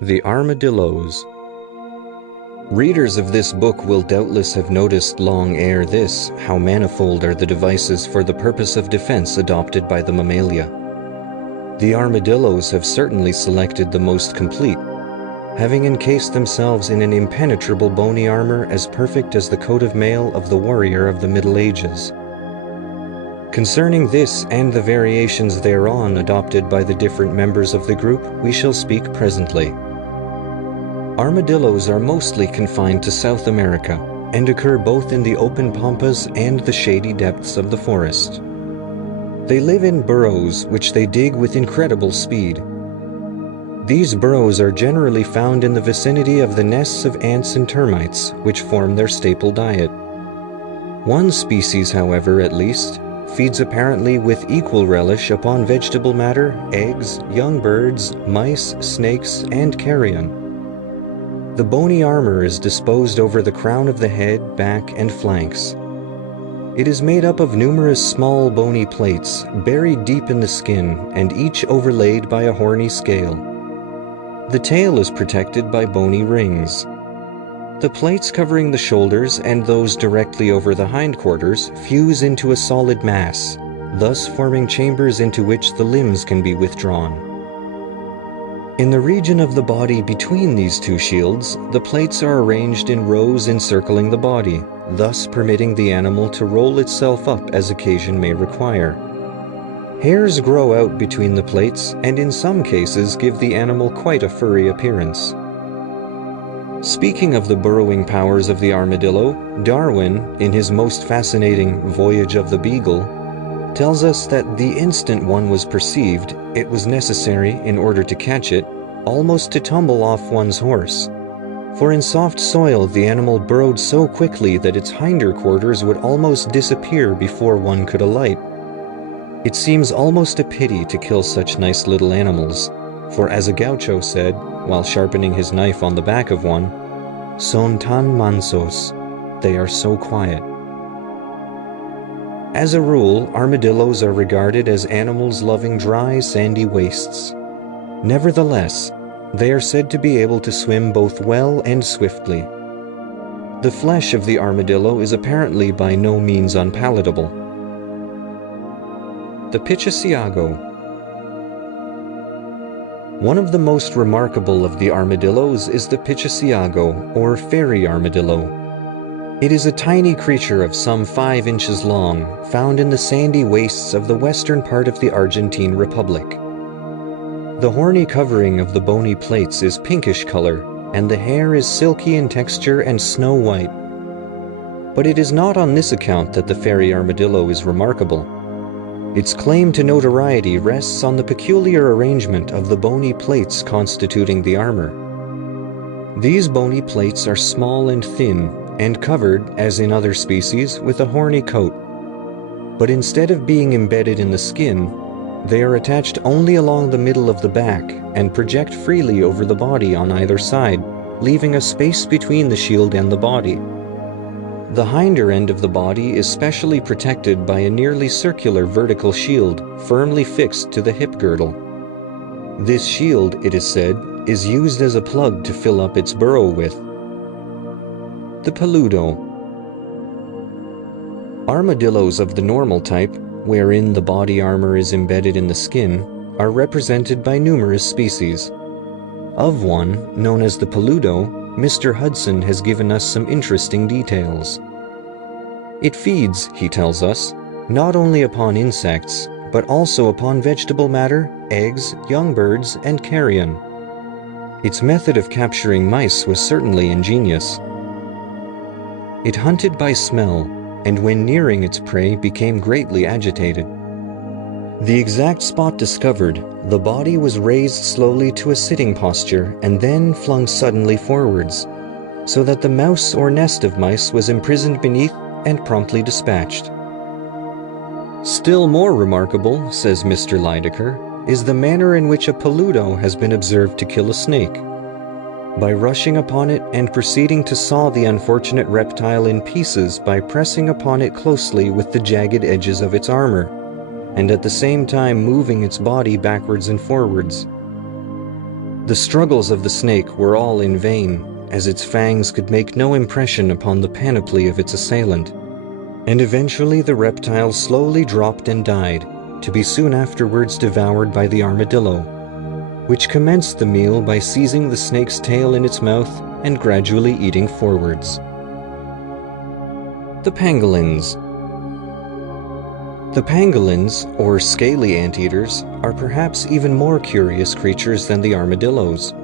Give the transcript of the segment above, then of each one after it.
The Armadillos. Readers of this book will doubtless have noticed long ere this how manifold are the devices for the purpose of defense adopted by the mammalia. The armadillos have certainly selected the most complete, having encased themselves in an impenetrable bony armor as perfect as the coat of mail of the warrior of the Middle Ages. Concerning this and the variations thereon adopted by the different members of the group, we shall speak presently. Armadillos are mostly confined to South America and occur both in the open pampas and the shady depths of the forest. They live in burrows which they dig with incredible speed. These burrows are generally found in the vicinity of the nests of ants and termites, which form their staple diet. One species, however, at least, feeds apparently with equal relish upon vegetable matter, eggs, young birds, mice, snakes, and carrion. The bony armor is disposed over the crown of the head, back, and flanks. It is made up of numerous small bony plates, buried deep in the skin, and each overlaid by a horny scale. The tail is protected by bony rings. The plates covering the shoulders and those directly over the hindquarters fuse into a solid mass, thus forming chambers into which the limbs can be withdrawn. In the region of the body between these two shields, the plates are arranged in rows encircling the body, thus permitting the animal to roll itself up as occasion may require. Hairs grow out between the plates and in some cases give the animal quite a furry appearance. Speaking of the burrowing powers of the armadillo, Darwin, in his most fascinating Voyage of the Beagle, tells us that the instant one was perceived, it was necessary, in order to catch it, almost to tumble off one's horse. For in soft soil the animal burrowed so quickly that its hinder quarters would almost disappear before one could alight. It seems almost a pity to kill such nice little animals, for as a gaucho said, while sharpening his knife on the back of one, "Son tan mansos," they are so quiet. As a rule, armadillos are regarded as animals loving dry, sandy wastes. Nevertheless, they are said to be able to swim both well and swiftly. The flesh of the armadillo is apparently by no means unpalatable. The Pichiciago. One of the most remarkable of the armadillos is the Pichiciago, or fairy armadillo. It is a tiny creature of some 5 inches long, found in the sandy wastes of the western part of the Argentine Republic. The horny covering of the bony plates is pinkish color, and the hair is silky in texture and snow white. But it is not on this account that the fairy armadillo is remarkable. Its claim to notoriety rests on the peculiar arrangement of the bony plates constituting the armor. These bony plates are small and thin, and covered, as in other species, with a horny coat. But instead of being embedded in the skin, they are attached only along the middle of the back and project freely over the body on either side, leaving a space between the shield and the body. The hinder end of the body is specially protected by a nearly circular vertical shield firmly fixed to the hip girdle. This shield, it is said, is used as a plug to fill up its burrow with. The Peludo. Armadillos of the normal type, wherein the body armor is embedded in the skin, are represented by numerous species. Of one, known as the Peludo, Mr. Hudson has given us some interesting details. It feeds, he tells us, not only upon insects, but also upon vegetable matter, eggs, young birds, and carrion. Its method of capturing mice was certainly ingenious. It hunted by smell, and when nearing its prey became greatly agitated. The exact spot discovered, the body was raised slowly to a sitting posture and then flung suddenly forwards, so that the mouse or nest of mice was imprisoned beneath and promptly dispatched. Still more remarkable, says Mr. Lydekker, is the manner in which a Peludo has been observed to kill a snake. By rushing upon it and proceeding to saw the unfortunate reptile in pieces by pressing upon it closely with the jagged edges of its armor, and at the same time moving its body backwards and forwards. The struggles of the snake were all in vain, as its fangs could make no impression upon the panoply of its assailant, and eventually the reptile slowly dropped and died, to be soon afterwards devoured by the armadillo, which commenced the meal by seizing the snake's tail in its mouth and gradually eating forwards. The pangolins. The pangolins, or scaly anteaters, are perhaps even more curious creatures than the armadillos.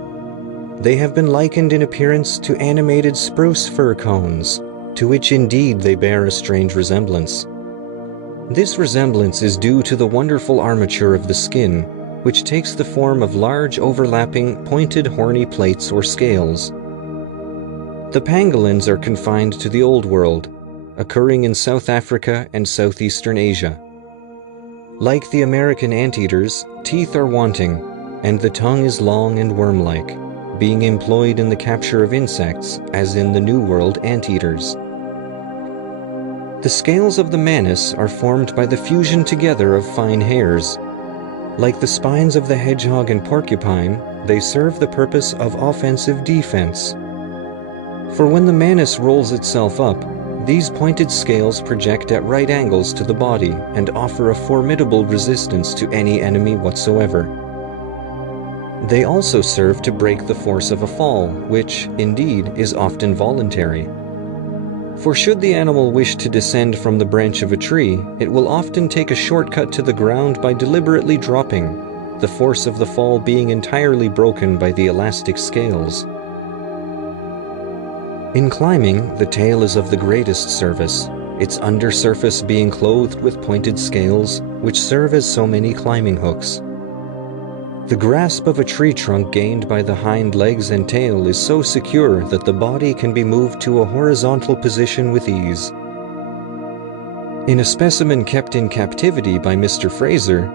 They have been likened in appearance to animated spruce fir cones, to which indeed they bear a strange resemblance. This resemblance is due to the wonderful armature of the skin, which takes the form of large overlapping pointed horny plates or scales. The pangolins are confined to the Old World, occurring in South Africa and Southeastern Asia. Like the American anteaters, teeth are wanting, and the tongue is long and worm-like, being employed in the capture of insects, as in the New World anteaters. The scales of the manus are formed by the fusion together of fine hairs. Like the spines of the hedgehog and porcupine, they serve the purpose of offensive defense. For when the manus rolls itself up, these pointed scales project at right angles to the body and offer a formidable resistance to any enemy whatsoever. They also serve to break the force of a fall, which, indeed, is often voluntary. For should the animal wish to descend from the branch of a tree, it will often take a shortcut to the ground by deliberately dropping, the force of the fall being entirely broken by the elastic scales. In climbing, the tail is of the greatest service, its undersurface being clothed with pointed scales, which serve as so many climbing hooks. The grasp of a tree trunk gained by the hind legs and tail is so secure that the body can be moved to a horizontal position with ease. In a specimen kept in captivity by Mr. Fraser,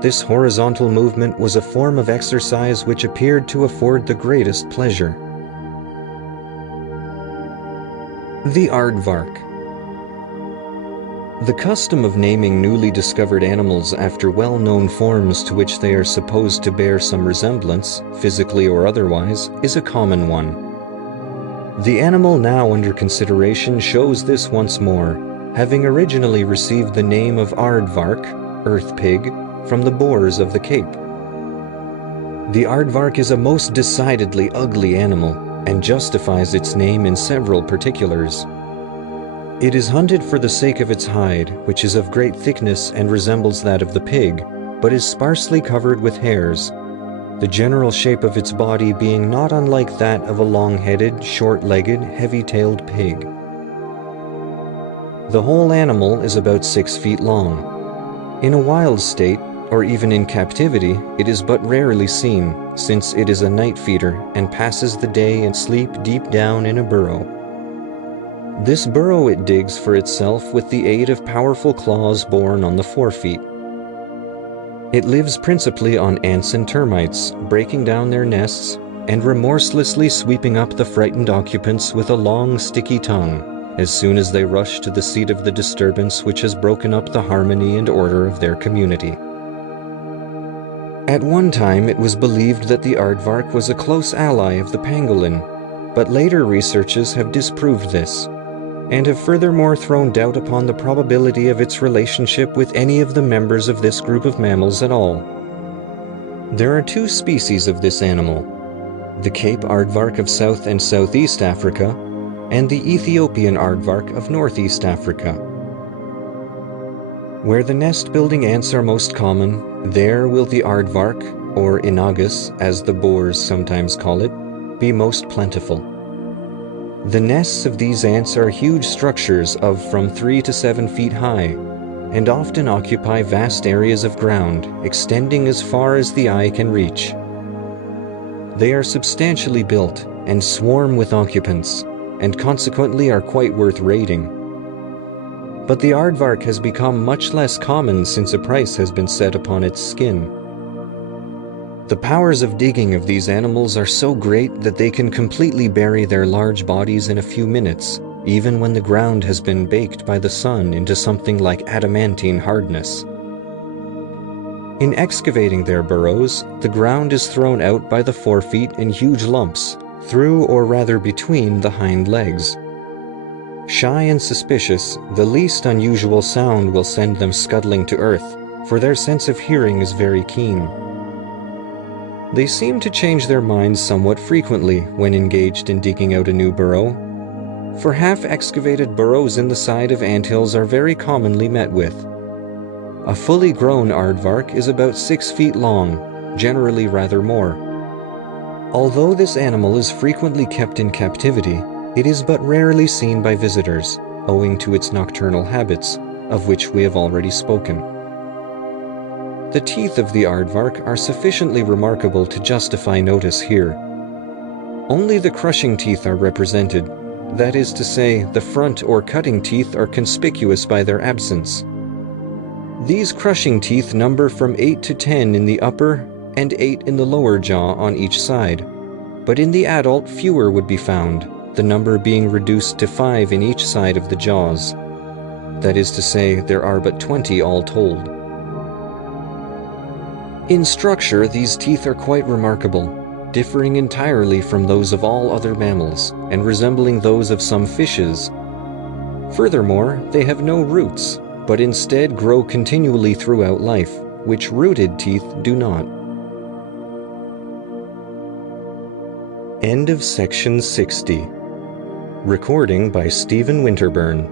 this horizontal movement was a form of exercise which appeared to afford the greatest pleasure. The Aardvark. The custom of naming newly discovered animals after well-known forms to which they are supposed to bear some resemblance, physically or otherwise, is a common one. The animal now under consideration shows this once more, having originally received the name of Aardvark, earth pig, from the Boers of the Cape. The aardvark is a most decidedly ugly animal, and justifies its name in several particulars. It is hunted for the sake of its hide, which is of great thickness and resembles that of the pig, but is sparsely covered with hairs, the general shape of its body being not unlike that of a long-headed, short-legged, heavy-tailed pig. The whole animal is about 6 feet long. In a wild state, or even in captivity, it is but rarely seen, since it is a night feeder and passes the day and sleep deep down in a burrow. This burrow it digs for itself with the aid of powerful claws borne on the forefeet. It lives principally on ants and termites, breaking down their nests and remorselessly sweeping up the frightened occupants with a long, sticky tongue, as soon as they rush to the seat of the disturbance which has broken up the harmony and order of their community. At one time it was believed that the aardvark was a close ally of the pangolin, but later researches have disproved this, and have furthermore thrown doubt upon the probability of its relationship with any of the members of this group of mammals at all. There are 2 species of this animal, the Cape aardvark of South and Southeast Africa, and the Ethiopian aardvark of Northeast Africa. Where the nest-building ants are most common, there will the aardvark, or inagus, as the Boers sometimes call it, be most plentiful. The nests of these ants are huge structures of from 3 to 7 feet high, and often occupy vast areas of ground, extending as far as the eye can reach. They are substantially built, and swarm with occupants, and consequently are quite worth raiding. But the aardvark has become much less common since a price has been set upon its skin. The powers of digging of these animals are so great that they can completely bury their large bodies in a few minutes, even when the ground has been baked by the sun into something like adamantine hardness. In excavating their burrows, the ground is thrown out by the forefeet in huge lumps, through or rather between the hind legs. Shy and suspicious, the least unusual sound will send them scuttling to earth, for their sense of hearing is very keen. They seem to change their minds somewhat frequently when engaged in digging out a new burrow, for half-excavated burrows in the side of anthills are very commonly met with. A fully grown aardvark is about 6 feet long, generally rather more. Although this animal is frequently kept in captivity, it is but rarely seen by visitors, owing to its nocturnal habits, of which we have already spoken. The teeth of the aardvark are sufficiently remarkable to justify notice here. Only the crushing teeth are represented, that is to say, the front or cutting teeth are conspicuous by their absence. These crushing teeth number from 8 to 10 in the upper and 8 in the lower jaw on each side, but in the adult fewer would be found, the number being reduced to 5 in each side of the jaws. That is to say, there are but 20 all told. In structure, these teeth are quite remarkable, differing entirely from those of all other mammals, and resembling those of some fishes. Furthermore, they have no roots, but instead grow continually throughout life, which rooted teeth do not. End of section 60. Recording by Stephen Winterburn.